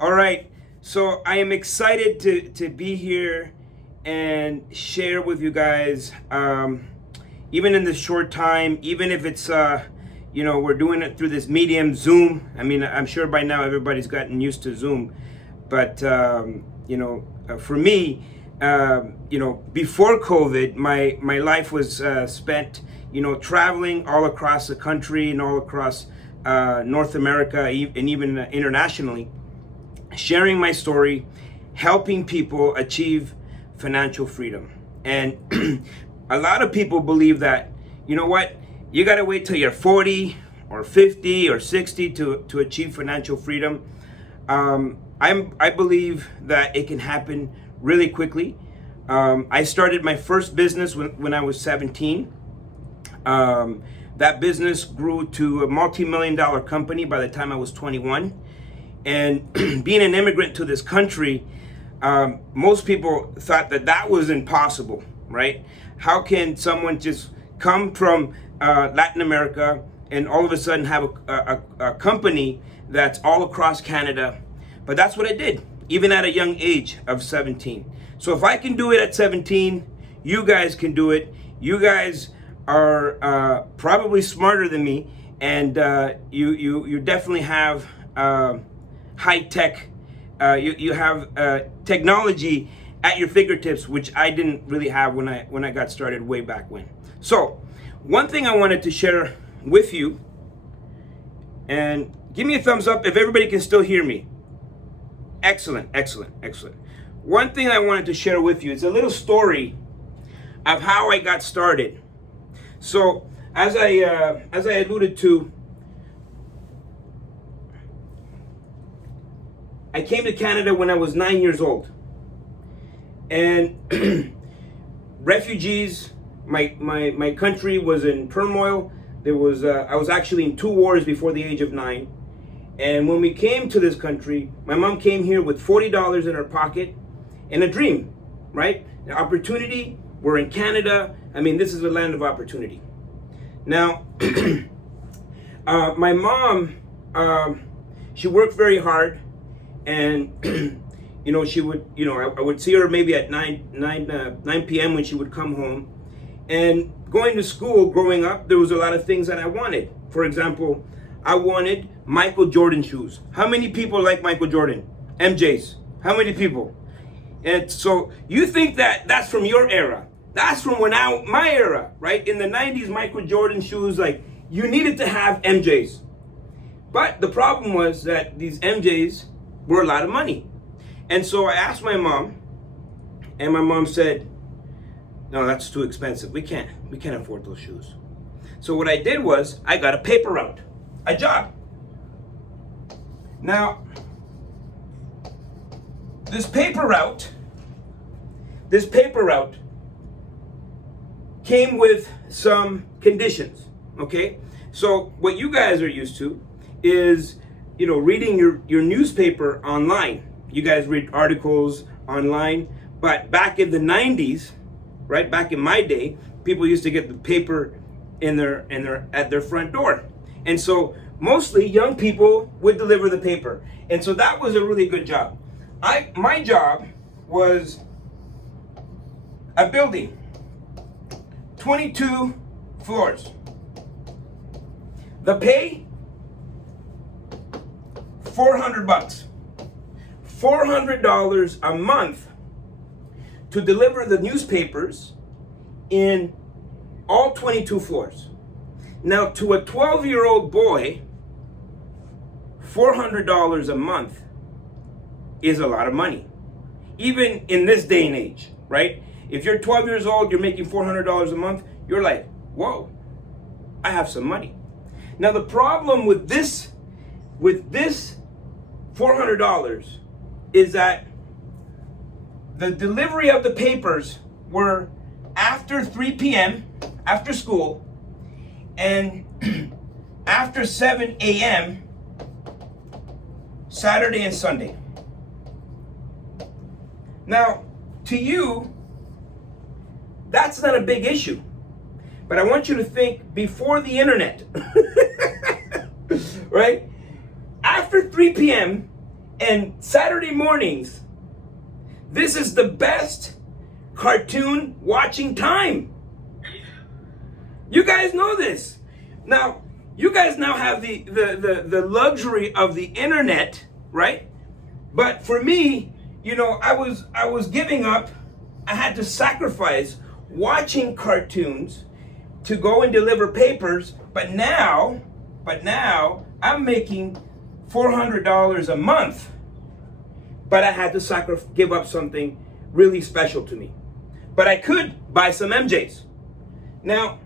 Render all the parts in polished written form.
All right. So I am excited to be here and share with you guys, even in this short time, even if it's, we're doing it through this medium, Zoom. I mean, I'm sure by now everybody's gotten used to Zoom. But, for me, before COVID, my life was spent, traveling all across the country and all across North America and even internationally, sharing my story, helping people achieve financial freedom. And a lot of people believe that, you know what, you got to wait till you're 40 or 50 or 60 to achieve financial freedom. I believe that it can happen really quickly. I started my first business when I was 17. That business grew to a multi-million-dollar company by the time I was 21. And being an immigrant to this country, most people thought that was impossible, right? How can someone just come from Latin America and all of a sudden have a company that's all across Canada? But that's what I did, even at a young age of 17. So if I can do it at 17, you guys can do it. You guys are probably smarter than me, and you definitely have high tech. You have technology at your fingertips, which I didn't really have when I got started way back when. So one thing I wanted to share with you, and give me a thumbs up if everybody can still hear me. Excellent, excellent, excellent. One thing I wanted to share with you is a little story of how I got started. So as I alluded to, I came to Canada when I was 9 years old, and refugees. My country was in turmoil. There was I was actually in 2 wars before the age of 9. And when we came to this country, my mom came here with $40 in her pocket and a dream, right? An opportunity. We're in Canada. I mean, this is a land of opportunity. Now, my mom, she worked very hard, and she would, I would see her maybe at 9 p.m. when she would come home. And going to school, growing up, there was a lot of things that I wanted. For example, I wanted Michael Jordan shoes. How many people like Michael Jordan? MJs. How many people? And so you think that's from your era. That's from my era, right? In the 90s, Michael Jordan shoes, like, you needed to have MJs. But the problem was that these MJs were a lot of money. And so I asked my mom, and my mom said, no, that's too expensive. We can't afford those shoes. So what I did was I got a paper route, a job. Now, this paper route came with some conditions, okay? So what you guys are used to is, reading your newspaper online. You guys read articles online, but back in the 90s, right, back in my day, people used to get the paper at their front door. And so mostly young people would deliver the paper. And so that was a really good job. My job was a building, 22 floors. The pay, $400. $400 a month to deliver the newspapers in all 22 floors. Now, to a 12-year-old boy, $400 a month is a lot of money, even in this day and age, right? If you're 12 years old, you're making $400 a month, you're like, whoa, I have some money. Now, the problem with this $400 is that the delivery of the papers were after 3 p.m., after school, and after 7 a.m., Saturday and Sunday. Now, to you, that's not a big issue. But I want you to think before the internet, right? After 3 p.m., And Saturday mornings, this is the best cartoon watching time. You guys know this. Now, you guys now have the luxury of the internet, right? But for me, you know, I was giving up. I had to sacrifice watching cartoons to go and deliver papers. But now I'm making $400 a month. But I had to give up something really special to me. But I could buy some MJs. Now,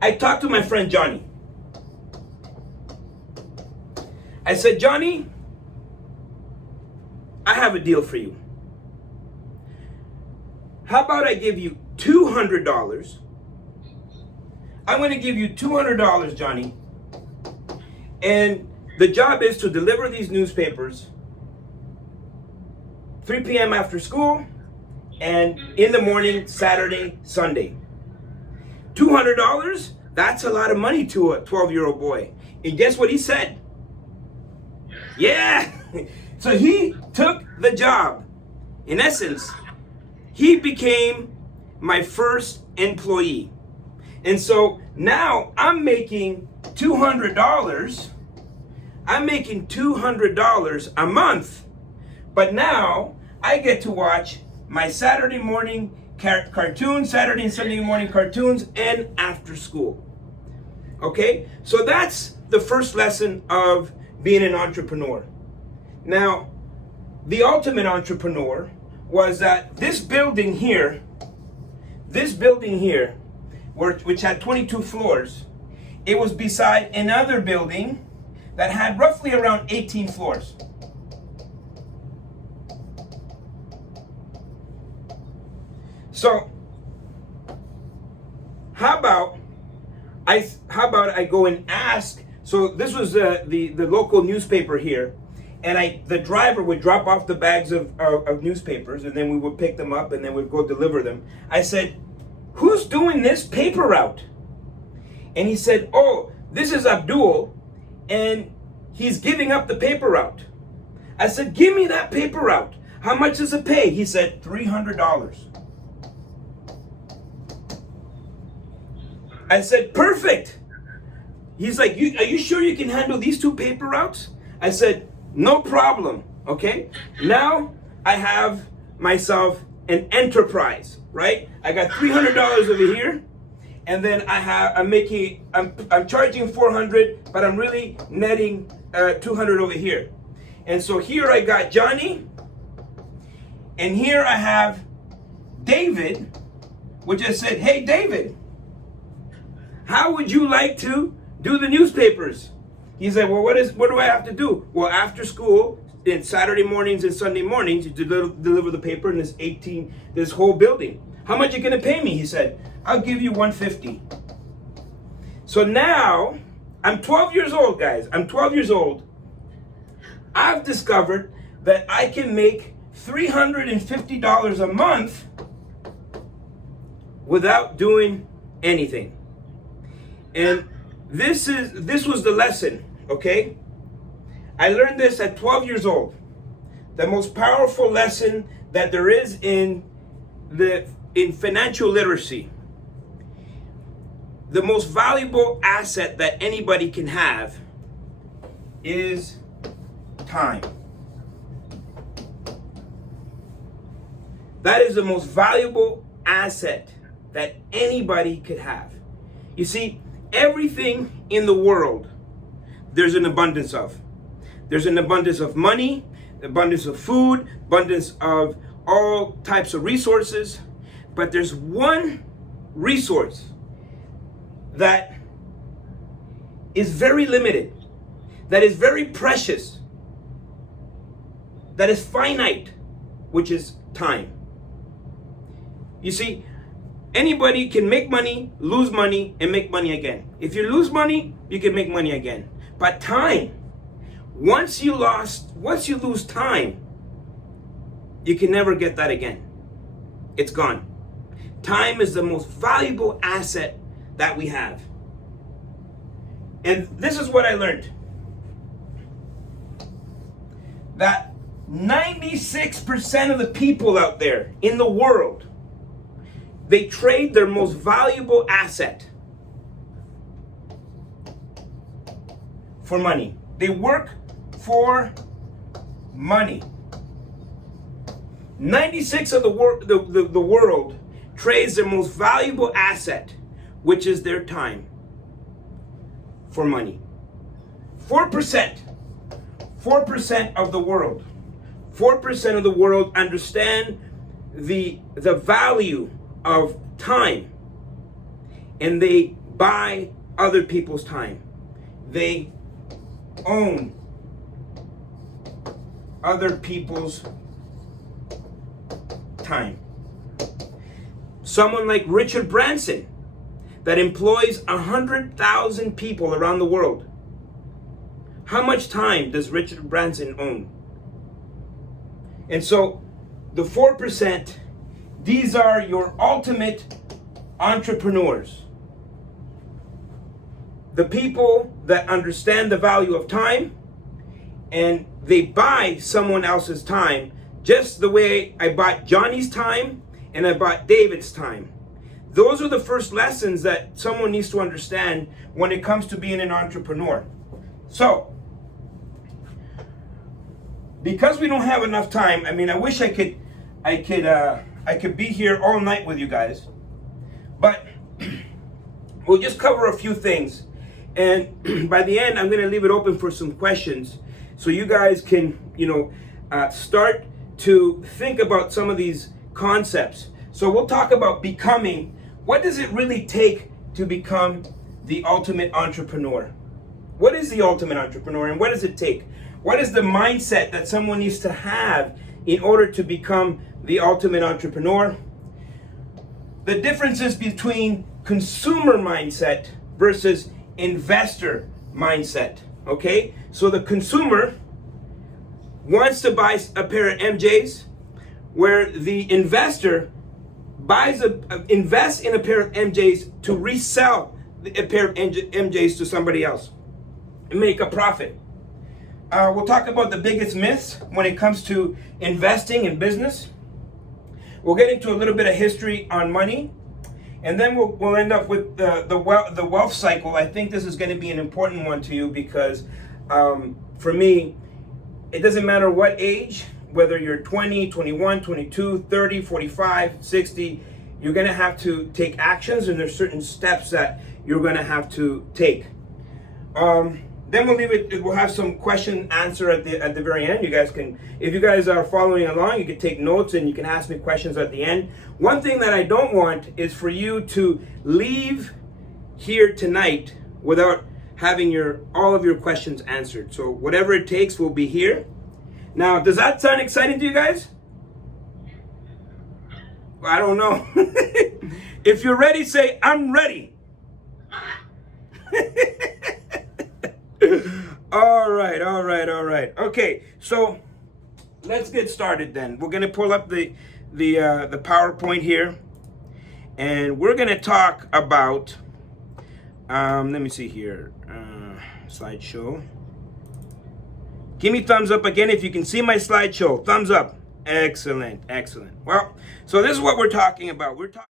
I talked to my friend Johnny. I said, Johnny, I have a deal for you. How about I give you $200? I'm going to give you $200, Johnny. And the job is to deliver these newspapers 3 p.m. after school and in the morning, Saturday, Sunday. $200, that's a lot of money to a 12-year-old boy. And guess what he said? Yeah. So he took the job. In essence, he became my first employee. And so now I'm making $200. I'm making $200 a month. But now I get to watch my Saturday morning cartoons, Saturday and Sunday morning cartoons, and after school. Okay? So that's the first lesson of being an entrepreneur. Now, the ultimate entrepreneur was that this building here, which had 22 floors, it was beside another building that had roughly around 18 floors. So, how about I go and ask? So this was the local newspaper here, and the driver would drop off the bags of newspapers, and then we would pick them up, and then we'd go deliver them. I said, "Who's doing this paper route?" And he said, "Oh, this is Abdul, and he's giving up the paper route." I said, "Give me that paper route. How much does it pay?" He said, $300. I said, "Perfect." He's like, "Are you sure you can handle these 2 paper routes?" I said, "No problem." Okay. Now I have myself an enterprise, right? I got $300 over here, and then I'm charging $400, but I'm really netting $200 over here. And so here I got Johnny, and here I have David, which I said, "Hey David, how would you like to do the newspapers?" He said, "Well, what do I have to do?" "Well, after school, in Saturday mornings and Sunday mornings, you deliver the paper in this whole building. How much are you gonna pay me?" He said, "I'll give you $150. So now, I'm 12 years old, guys. I'm 12 years old. I've discovered that I can make $350 a month without doing anything. And this was the lesson, okay? I learned this at 12 years old. The most powerful lesson that there is in financial literacy. The most valuable asset that anybody can have is time. That is the most valuable asset that anybody could have. You see, everything in the world, there's an abundance of. There's an abundance of money, abundance of food, abundance of all types of resources. But there's one resource that is very limited, that is very precious, that is finite, which is time. You see, anybody can make money, lose money, and make money again. If you lose money, you can make money again. But time, once you lose time, you can never get that again. It's gone. Time is the most valuable asset that we have. And this is what I learned. that 96% of the people out there in the world, they trade their most valuable asset for money. They work for money. 96 of the world trades their most valuable asset, which is their time, for money. 4% of the world, 4% of the world understand the value of time, and they buy other people's time. They own other people's time. Someone like Richard Branson that employs 100,000 people around the world. How much time does Richard Branson own? And so the 4%, these are your ultimate entrepreneurs. The people that understand the value of time, and they buy someone else's time, just the way I bought Johnny's time and I bought David's time. Those are the first lessons that someone needs to understand when it comes to being an entrepreneur. So, because we don't have enough time, I mean, I wish I could be here all night with you guys, but we'll just cover a few things, and by the end, I'm going to leave it open for some questions, so you guys can, start to think about some of these concepts. So we'll talk about becoming. What does it really take to become the ultimate entrepreneur? What is the ultimate entrepreneur, and what does it take? What is the mindset that someone needs to have in order to become the ultimate entrepreneur? The differences between consumer mindset versus investor mindset, okay? So the consumer wants to buy a pair of MJs, where the investor invests in a pair of MJs to resell a pair of MJs to somebody else and make a profit. We'll talk about the biggest myths when it comes to investing in business. We'll get into a little bit of history on money, and then we'll end up with the wealth cycle. I think this is going to be an important one to you because for me, it doesn't matter what age, whether you're 20, 21, 22, 30, 45, 60, you're going to have to take actions, and there's certain steps that you're going to have to take. Then we'll have some question answer at the very end. You guys can, if you guys are following along, you can take notes and you can ask me questions at the end. One thing that I don't want is for you to leave here tonight without having all of your questions answered. So whatever it takes, we'll be here. Now, does that sound exciting to you guys? I don't know. If you're ready, say, I'm ready. All right. Okay, so let's get started then. We're gonna pull up the PowerPoint here, and we're gonna talk about. Let me see here. Slideshow. Give me thumbs up again if you can see my slideshow. Thumbs up. Excellent. Well, so this is what we're talking about. We're talking.